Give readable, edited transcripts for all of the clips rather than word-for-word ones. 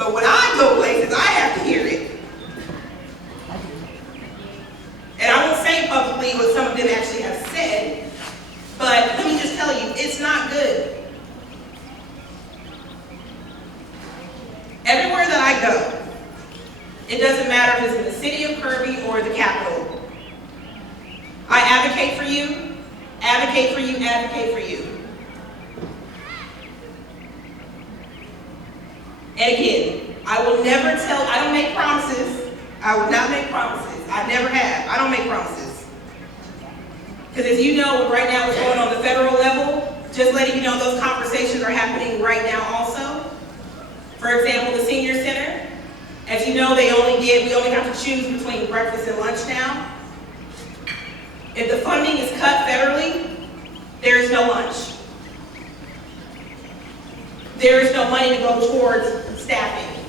But when I go places, I have to hear it. And I won't say publicly what some of them actually have said, but let me just tell you, it's not good. Everywhere that I go, it doesn't matter if it's in the city of Kirby or the Capitol. I advocate for you, advocate for you, advocate for you. And again, I will never tell, I don't make promises. I will not make promises. I never have. I don't make promises. Because as you know, right now what's going on the federal level, just letting you know those conversations are happening right now also. For example, the senior center, as you know, we only have to choose between breakfast and lunch now. If the funding is cut federally, there is no lunch. There is no money to go towards staffing.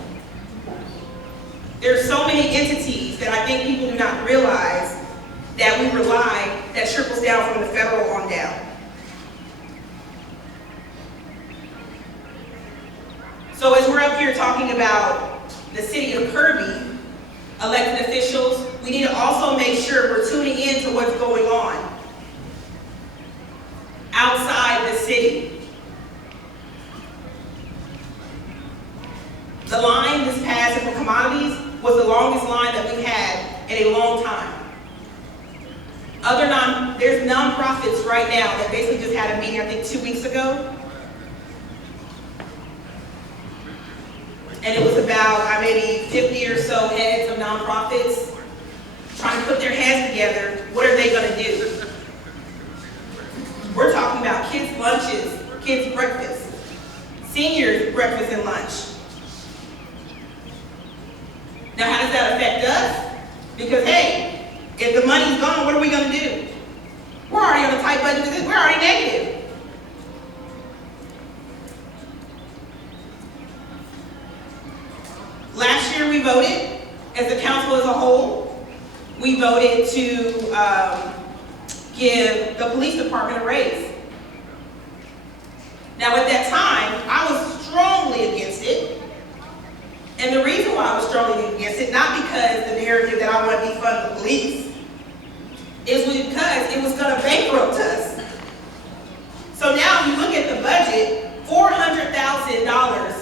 There are so many entities that I think people do not realize that we rely, that trickles down from the federal on down. So as we're up here talking about the city of Kirby, elected officials, we need to also make sure we're tuning in to what's going on outside the city. The line this past for commodities was the longest line that we've had in a long time. There's nonprofits right now that basically just had a meeting, I think 2 weeks ago. And it was about maybe 50 or so heads of nonprofits trying to put their heads together. What are they going to do? We're talking about kids' lunches, kids' breakfast, seniors' breakfast and lunch. Now, how does that affect us? Because, hey, if the money's gone, what are we going to do? We're already on a tight budget because we're already negative. Last year we voted, as the council as a whole, we voted to give the police department a raise. Now at that time, I was strongly against it. And the reason why I was strongly against it, not because the narrative that I want to defund the police, is because it was going to bankrupt us. So now if you look at the budget, $400,000,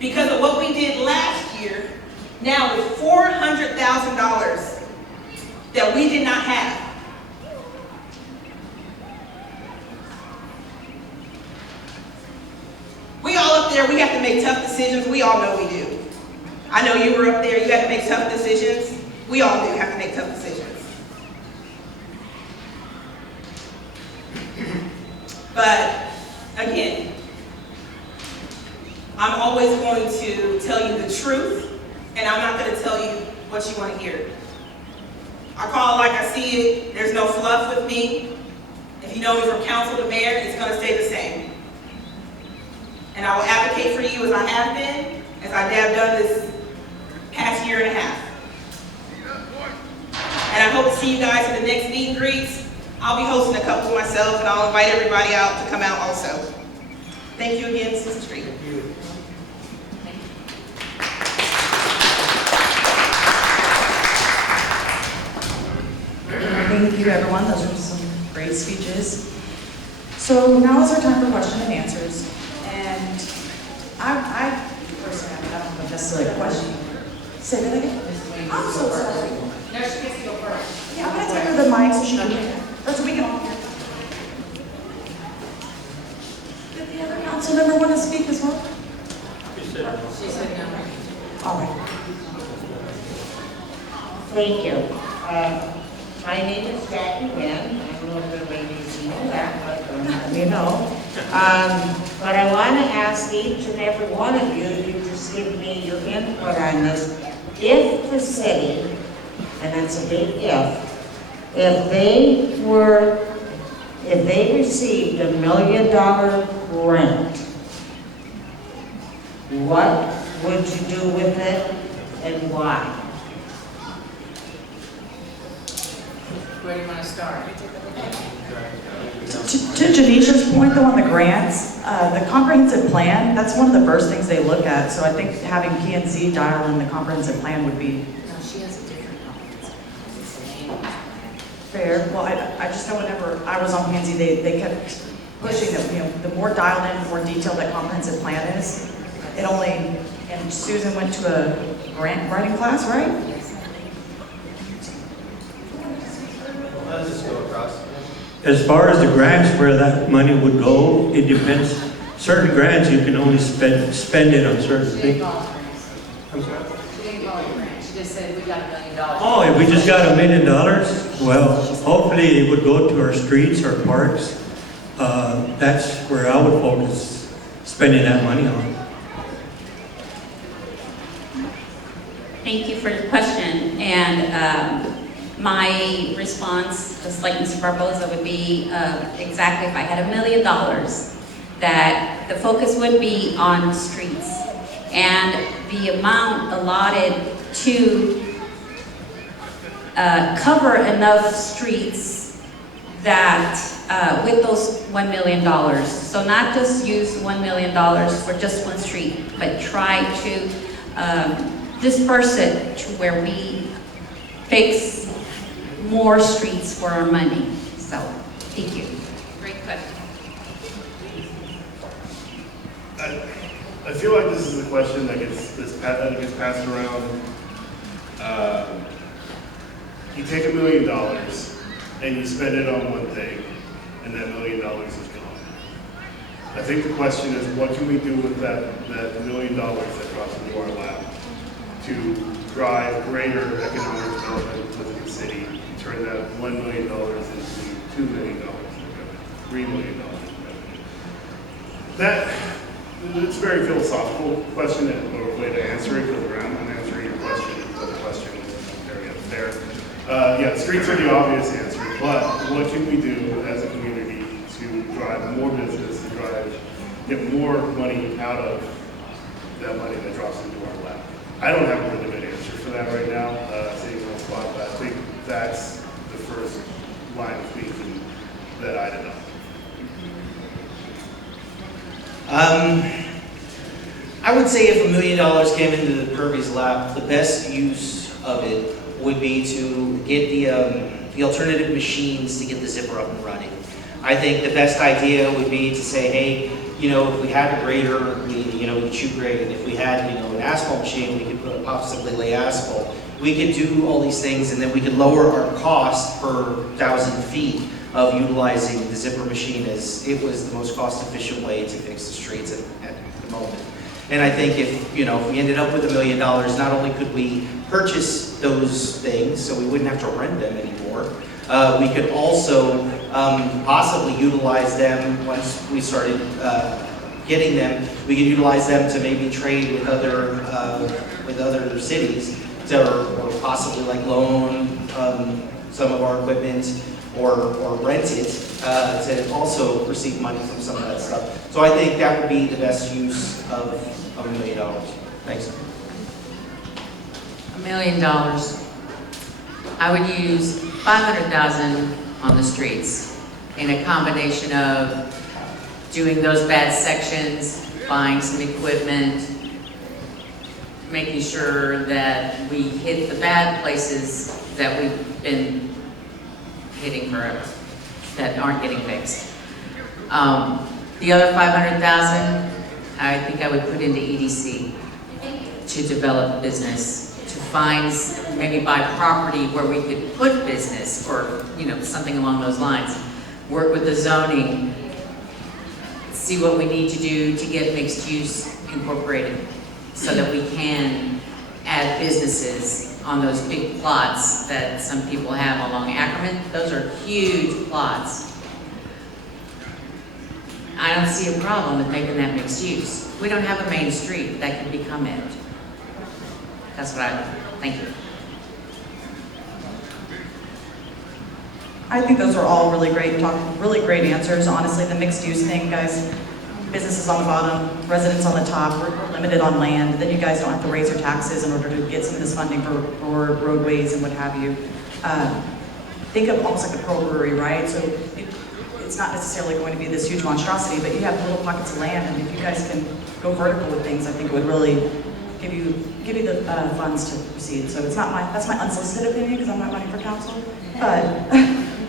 because of what we did last year, now it's $400,000 that we did not have. We all up there, we have to make tough decisions. We all know we do. I know you were up there, you have to make tough decisions. We all do have to make tough decisions. But again, I'm always going to tell you the truth, and I'm not going to tell you what you want to hear. I call it like I see it. There's no fluff with me. If you know me from council to mayor, it's going to stay the same. And I will advocate for you as I have been, as I have done this past year and a half. And I hope to see you guys at the next meet and greets. I'll be hosting a couple myself, and I'll invite everybody out to come out also. Thank you again, Sister Street. Thank you. Thank you, everyone. Those are some great speeches. So now is our time for question and answers. And I personally, I don't have necessarily a question. Say that again. I'm so sorry. No, she gets to go first. Yeah, I'm going to take her the mic so she can hear. Or so we can all hear. Did the other council member want to speak as well? She said no. All right. Thank you. My name is Jackie Wynn. I don't know if everybody's know that, but you know. But I want to ask each and every one of you to just give me your input on this. If the city, and that's a big if they received $1 million grant, what would you do with it and why? Where do you want to start? To Janisha's point though on the grants, the comprehensive plan, that's one of the first things they look at. So I think having P&Z dial in the comprehensive plan would be No, she has a different comprehensive. It's an annual plan. fair. Well, I just know whenever I was on P&Z, they kept pushing that, you know, the more dialed in, the more detailed that comprehensive plan is. It only, and Susan went to a grant writing class, right? Yes. I'll just go across. As far as the grants, where that money would go, it depends. Certain grants, you can only spend it on certain She didn't things. call it grants. I'm sorry? She didn't call it grants. She just said we got $1 million. Oh, if we just got $1 million, well, hopefully it would go to our streets, our parks. That's where I would focus spending that money on. Thank you for the question, and my response, just like Mr. Barboza, would be exactly if I had $1 million, that the focus would be on streets, and the amount allotted to cover enough streets that with those $1 million. So not just use $1 million for just one street, but try to disperse it to where we fix more streets for our money. So, thank you. Great question. I feel like this is a question that gets passed around. You take $1 million and you spend it on one thing, and that $1 million is gone. I think the question is, what can we do with that $1 million that drops into our lap to drive greater economic development within the city, turn that $1 million into $2 million in revenue, $3 million in revenue? It's a very philosophical question or a way to answer it, because around and answering your question, but the question is very unfair. Yeah, streets are the obvious answer, but what can we do as a community to drive more business, to get more money out of that money that drops into our lap? I don't have a really good answer for that right now, sitting on the spot, but I think that's the first line of thinking that I did not. I would say if $1 million came into the Kirby's lap, the best use of it would be to get the alternative machines to get the zipper up and running. I think the best idea would be to say, hey, you know, if we had a grader, we shoot grade, and if we had, an asphalt machine, we could possibly lay asphalt. We could do all these things, and then we could lower our cost per 1,000 feet of utilizing the zipper machine, as it was the most cost-efficient way to fix the streets at the moment. And I think if we ended up with $1 million, not only could we purchase those things, so we wouldn't have to rent them anymore, we could also possibly utilize them once we started getting them. We could utilize them to maybe trade with other cities, or possibly like loan some of our equipment or rent it to also receive money from some of that stuff. So I think that would be the best use of $1 million. Thanks. $1 million. I would use $500,000 on the streets in a combination of doing those bad sections, buying some equipment, making sure that we hit the bad places that we've been hitting forever, that aren't getting fixed. The other $500,000, I think I would put into EDC to develop business, to find, maybe buy property where we could put business or, something along those lines. Work with the zoning, see what we need to do to get mixed use incorporated so that we can add businesses on those big plots that some people have along Ackerman. Those are huge plots. I don't see a problem with making that mixed use. We don't have a main street that can become it. That's what thank you. I think those are all really great answers. Honestly, the mixed use thing, guys, businesses on the bottom, residents on the top, we're limited on land. Then you guys don't have to raise your taxes in order to get some of this funding for roadways and what have you. Think of almost like a pro-brewery, right? So it's not necessarily going to be this huge monstrosity, but you have little pockets of land, and if you guys can go vertical with things, I think it would really give you the funds to proceed. So that's my unsolicited opinion, because I'm not running for council. But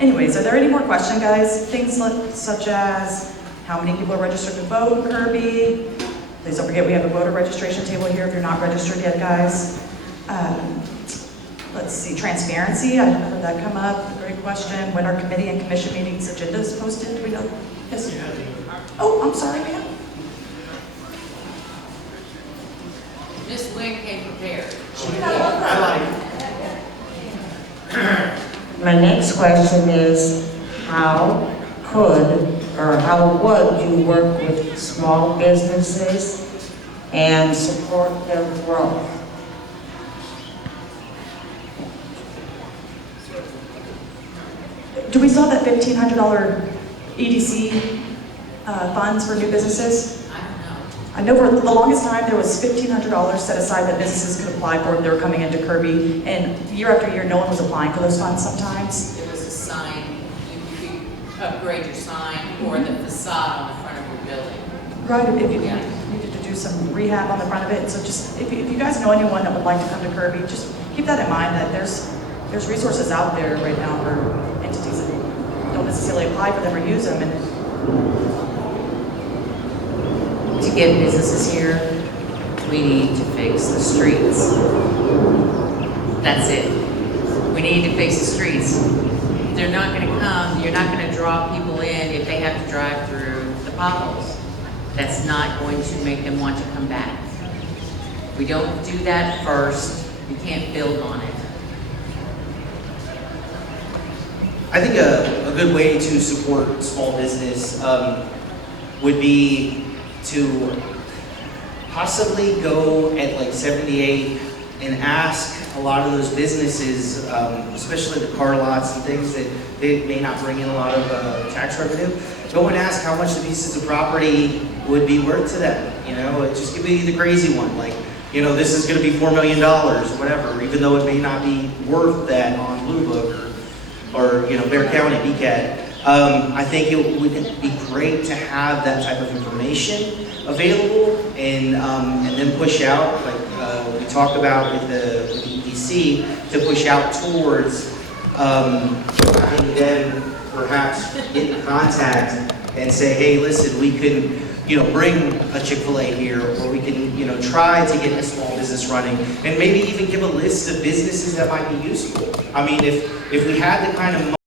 anyways, are there any more questions, guys? Things such as how many people are registered to vote in Kirby? Please don't forget we have a voter registration table here if you're not registered yet, guys. Let's see, transparency, I heard that come up, great question. When are committee and commission meetings agendas posted? Do we know? Yes. Oh, I'm sorry, ma'am. Ms. Wynn came prepared. My next question is, how could or how would you work with small businesses and support their growth? Do we still have that $1,500 EDC funds for new businesses? I don't know. I know for the longest time there was $1,500 set aside that businesses could apply for if they were coming into Kirby, and year after year, no one was applying for those funds sometimes. There was a sign, you could upgrade your sign or the facade on the front of your building. Right, if you Yeah. needed to do some rehab on the front of it, so just, if you guys know anyone that would like to come to Kirby, just keep that in mind, that there's resources out there right now for entities that don't necessarily apply for them or use them, and To get businesses here, we need to fix the streets. That's it. We need to fix the streets. They're not gonna come, you're not gonna draw people in if they have to drive through the potholes. That's not going to make them want to come back. If we don't do that first, we can't build on it. I think a good way to support small business would be to possibly go at like 78 and ask a lot of those businesses, especially the car lots and things that they may not bring in a lot of tax revenue, go and ask how much the pieces of property would be worth to them. You know, just give me the crazy one, like, you know, this is going to be $4 million or whatever, even though it may not be worth that on Blue Book or you know, Bear County, BCAT. I think it would be great to have that type of information available and then push out, like we talked about with the EDC, to push out towards having them perhaps get in contact and say, hey, listen, we can, you know, bring a Chick-fil-A here, or we can, you know, try to get a small business running, and maybe even give a list of businesses that might be useful. I mean, if we had the kind of